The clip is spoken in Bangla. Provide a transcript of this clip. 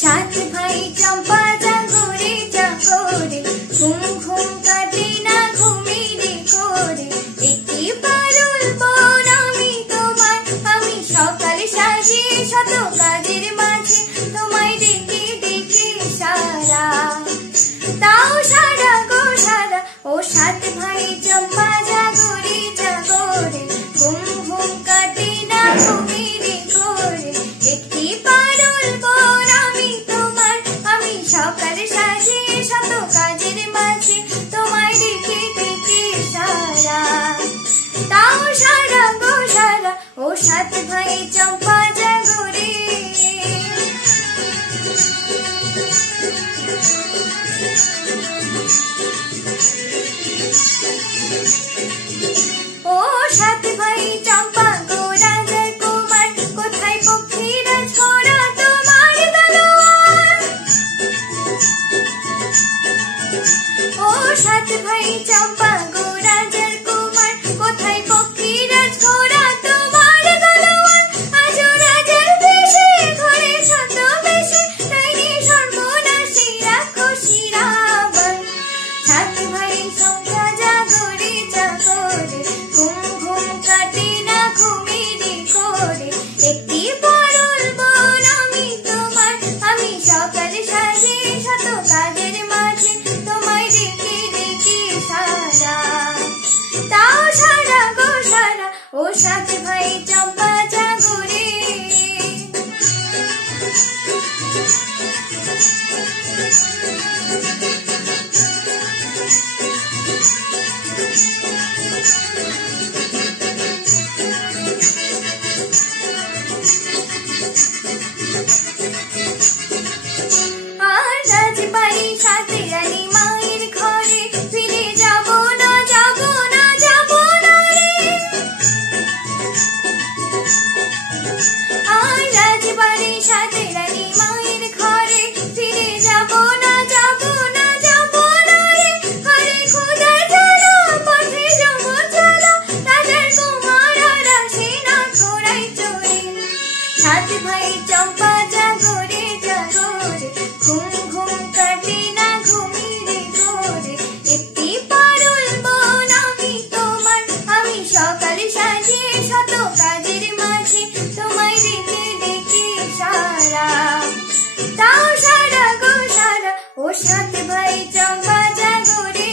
सात भाई चंपा जागोरे जागोरे घुम घुम काटे ना घुमिरे कोरे एकी पारुल बोन आमी तोमार आमी सकाले साजिए शत काजेर माझे तोमाय डेके डेके सारा ताओ सारा गो सारा ओ सात भाई चंपा जागोरे जागोरे घुम घुम काटे ना घुमिरे कोरे एकी पारुल बोन आमी तोमार आमी सकाले साजिए शत काजेर माझे तोमाय डेके डेके सारा ताओ सारा गो सारा ओ सात भाई चंपा जागोरे ओ सात भाई चंपा गो राजा कुमार कोथाय पक्षीरा छोड़ा तोमार तलोयार ओ सात भाई चंपा गो राजा कुमार कोथाय पक्षीरा छोड़ा तोमार तलोयार आजो राजार बेशे घरे छत बेशे ताइनी सर्वनाशी राक्षसी रावण सात भाई संख्या जागोरे जागोरे घुम घुम काटे ना घुमिरे कोरे एकटी पारुल बोन आमी तोमार आमी सकाले साजे शत काजेर माझे तोमाय डेके डेके सारा ताओ सारा गो सारा ओ सात भाई चंपा जागोरे আর রাজবাড়ি সাথে রানী মায়ের ঘরে ফিরে যাব না যাব না যাব না রে আর রাজবাড়ি সাথে রানী মায়ের ঘরে ফিরে যাব না যাব না যাব না রে হরে খোদা জানা পথে যাব চলা রাজার কুমাররা সেনা ঘোড়ায় চড়ে সাত ভাই চম্পা জাগরে জাগরে ঘুম ঘুম কাটে না ঘুমিরে কোরে একটি পারুল বোন আমি তোমার আমি সকালে সাজিয়ে শত কাজের মাঝে তোমায় ডেকে ডেকে সারা তাও সারা গো সারা ও সাত ভাই চম্পা জাগরে